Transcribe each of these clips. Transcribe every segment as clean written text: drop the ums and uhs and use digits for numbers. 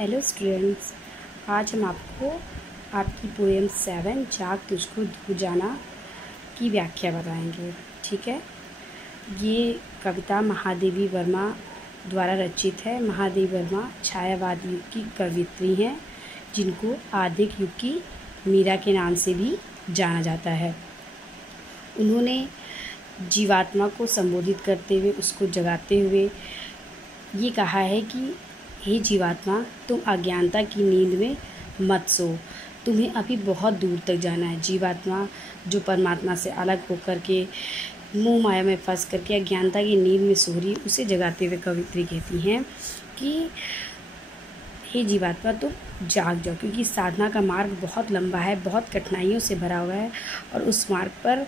Hello students, आज हम आपको आपकी पोएम 7 जाग तुझको दूर जाना की व्याख्या बताएंगे। ठीक है, ये कविता महादेवी वर्मा द्वारा रचित है। महादेवी वर्मा छायावादी युग की कवियत्री हैं, जिनको आधुनिक युग की मीरा के नाम से भी जाना जाता है। उन्होंने जीवात्मा को संबोधित करते हुए, उसको जगाते हुए ये कहा है कि हे जीवात्मा, तुम अज्ञानता की नींद में मत सो, तुम्हें अभी बहुत दूर तक जाना है। जीवात्मा जो परमात्मा से अलग होकर के मोह माया में फंस करके अज्ञानता की नींद में सो रही, उसे जगाते हुए कवित्री कहती हैं कि हे जीवात्मा, तुम जाग जाओ, क्योंकि साधना का मार्ग बहुत लंबा है, बहुत कठिनाइयों से भरा हुआ है, और उस मार्ग पर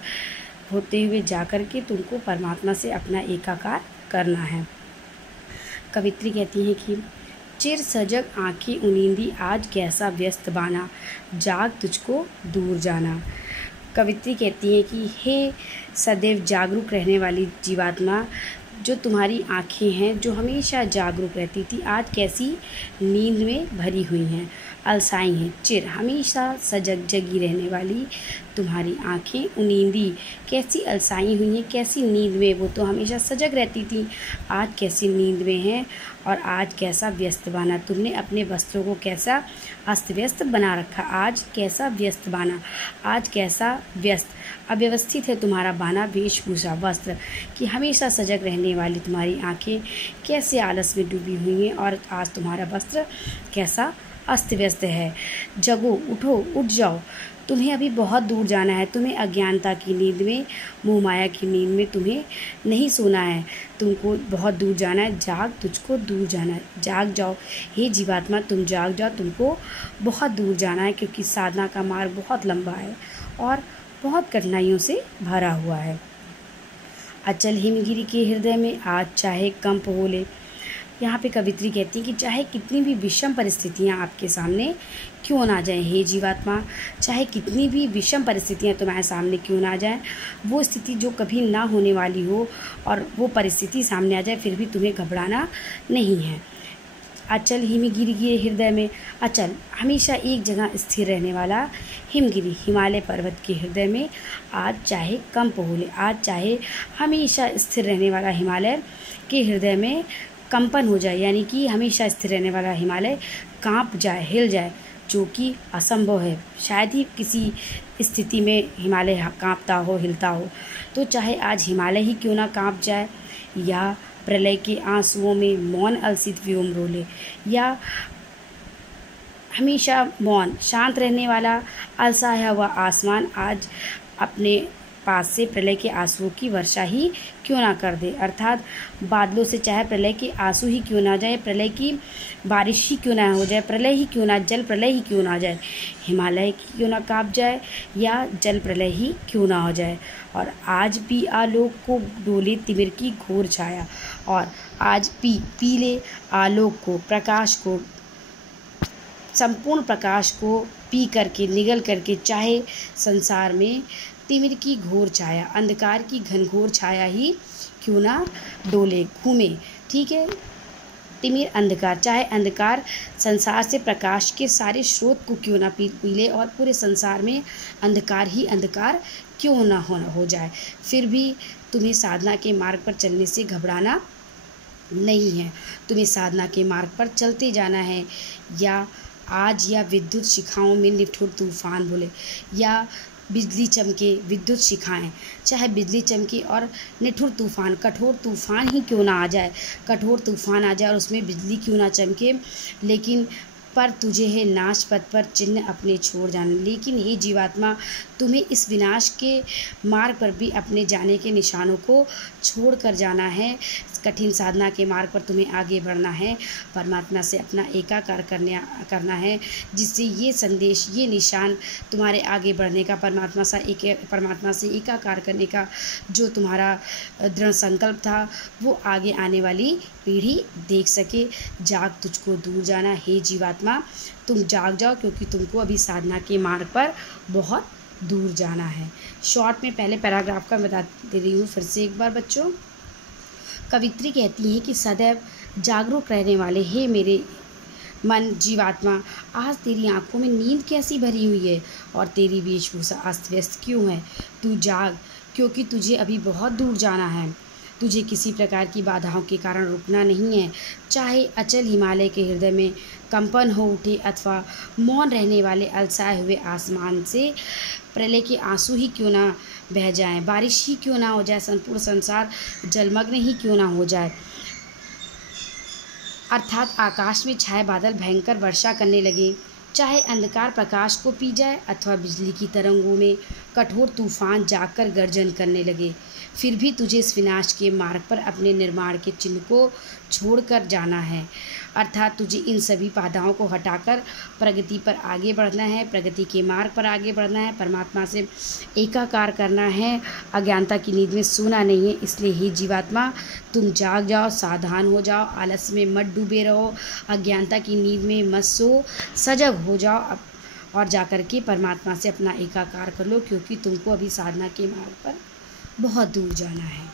होते हुए जाकर के तुमको परमात्मा से अपना एकाकार करना है। कवित्री कहती हैं कि चिर सजग आँखें उनींदी, आज कैसा व्यस्त बाना, जाग तुझको दूर जाना। कवित्री कहती है कि हे सदैव जागरूक रहने वाली जीवात्मा, जो तुम्हारी आँखें हैं, जो हमेशा जागरूक रहती थी, आज कैसी नींद में भरी हुई हैं, अलसाई हैं। चिर हमेशा सजग जगी रहने वाली तुम्हारी आँखें उनींदी कैसी अलसाई हुई हैं, कैसी नींद में, वो तो हमेशा सजग रहती थी, आज कैसी नींद में हैं, और आज कैसा व्यस्त बाना, तुमने अपने वस्त्रों को कैसा अस्त व्यस्त बना रखा, आज कैसा व्यस्त बाना, आज कैसा व्यस्त अव्यवस्थित है तुम्हारा बाना, वेशभूषा, वस्त्र, कि हमेशा सजग रहने वाली तुम्हारी आंखें कैसे आलस में डूबी हुई हैं, और आज तुम्हारा वस्त्र कैसा अस्त व्यस्त है। जगो, उठो, उठ जाओ, तुम्हें अभी बहुत दूर जाना है, तुम्हें अज्ञानता की नींद में, मोह माया की नींद में तुम्हें नहीं सोना है, तुमको बहुत दूर जाना है, जाग तुझको दूर जाना है, जाग जाओ हे जीवात्मा, तुम जाग जाओ, तुमको बहुत दूर जाना है, क्योंकि साधना का मार्ग बहुत लंबा है और बहुत कठिनाइयों से भरा हुआ है। अचल हिमगिरी के हृदय में आज चाहे कंप हो ले। यहाँ पे कवित्री कहती है कि चाहे कितनी भी विषम परिस्थितियाँ आपके सामने क्यों ना जाएं, हे जीवात्मा, चाहे कितनी भी विषम परिस्थितियाँ तुम्हारे सामने क्यों ना जाएं, वो स्थिति जो कभी ना होने वाली हो और वो परिस्थिति सामने आ जाए, फिर भी तुम्हें घबराना नहीं है। अचल हिमगिरी के हृदय में, अचल हमेशा एक जगह स्थिर रहने वाला हिमगिरी हिमालय पर्वत के हृदय में आज चाहे कंप हो ले, आज चाहे हमेशा स्थिर रहने वाला हिमालय के हृदय में कंपन हो जाए, यानी कि हमेशा स्थिर रहने वाला हिमालय कांप जाए, हिल जाए, जो कि असंभव है। शायद ही किसी स्थिति में हिमालय कांपता हो, हिलता हो, तो चाहे आज हिमालय ही क्यों ना कांप जाए, या प्रलय के आंसुओं में मौन अलसित व्योम रोले, या हमेशा मौन शांत रहने वाला अलसाया हुआ आसमान आज अपने पास से प्रलय के आंसुओं की वर्षा ही क्यों ना कर दे, अर्थात बादलों से चाहे प्रलय के आंसू ही क्यों ना जाए, प्रलय की बारिश ही क्यों ना हो जाए, प्रलय ही क्यों ना, जल प्रलय ही क्यों ना जाए, हिमालय क्यों ना कांप जाए, या जल प्रलय ही क्यों ना हो जाए, और आज भी आलोक को डोले तिमिर की घोर छाया, और आज पीले आलोक को, प्रकाश को, संपूर्ण प्रकाश को पी करके, निगल करके, चाहे संसार में तिमिर की घोर छाया, अंधकार की घनघोर छाया ही क्यों ना डोले, घूमे। ठीक है, तिमिर अंधकार, चाहे अंधकार संसार से प्रकाश के सारे स्रोत को क्यों ना पी ले, और पूरे संसार में अंधकार ही अंधकार क्यों ना हो जाए, फिर भी तुम्हें साधना के मार्ग पर चलने से घबराना नहीं है, तुम्हें साधना के मार्ग पर चलते जाना है। या आज या विद्युत शिखाओं में निठुर तूफान बोले, या बिजली चमके, विद्युत शिखाएं, चाहे बिजली चमके और निठुर तूफान, कठोर तूफान ही क्यों ना आ जाए, कठोर तूफान आ जाए और उसमें बिजली क्यों ना चमके, लेकिन पर तुझे है नाश पथ पर चिन्ह अपने छोड़ जाने। लेकिन हे जीवात्मा, तुम्हें इस विनाश के मार्ग पर भी अपने जाने के निशानों को छोड़ कर जाना है, कठिन साधना के मार्ग पर तुम्हें आगे बढ़ना है, परमात्मा से अपना एकाकार करना है, जिससे ये संदेश, ये निशान तुम्हारे आगे बढ़ने का, परमात्मा से एकाकार करने का जो तुम्हारा दृढ़ संकल्प था, वो आगे आने वाली पीढ़ी देख सके। जाग तुझको दूर जाना, हे जीवात्मा, तुम जाग जाओ, क्योंकि तुमको अभी साधना के मार्ग पर बहुत दूर जाना है। शॉर्ट में पहले पैराग्राफ का बता दे रही हूँ फिर से एक बार बच्चों। कवित्री कहती है कि सदैव जागरूक रहने वाले हे मेरे मन जीवात्मा, आज तेरी आंखों में नींद कैसी भरी हुई है और तेरी वेशभूषा अस्त व्यस्त क्यों है? तू जाग, क्योंकि तुझे अभी बहुत दूर जाना है। तुझे किसी प्रकार की बाधाओं के कारण रुकना नहीं है। चाहे अचल हिमालय के हृदय में कंपन हो उठे अथवा मौन रहने वाले अलसाए हुए आसमान से प्रलय के आंसू ही क्यों ना बह जाएं, बारिश ही क्यों ना हो जाए, संपूर्ण संसार जलमग्न ही क्यों ना हो जाए, अर्थात आकाश में छाए बादल भयंकर वर्षा करने लगे, चाहे अंधकार प्रकाश को पी जाए अथवा बिजली की तरंगों में कठोर तूफान जाकर गर्जन करने लगे, फिर भी तुझे इस विनाश के मार्ग पर अपने निर्माण के चिन्ह को छोड़कर जाना है। अर्थात तुझे इन सभी बाधाओं को हटाकर प्रगति पर आगे बढ़ना है, प्रगति के मार्ग पर आगे बढ़ना है, परमात्मा से एकाकार करना है, अज्ञानता की नींद में सोना नहीं है। इसलिए ही जीवात्मा, तुम जाग जाओ, सावधान हो जाओ, आलस्य में मत डूबे रहो, अज्ञानता की नींद में मत सो, सजग हो जाओ और जाकर के परमात्मा से अपना एकाकार कर लो, क्योंकि तुमको अभी साधना के मार्ग पर बहुत दूर जाना है।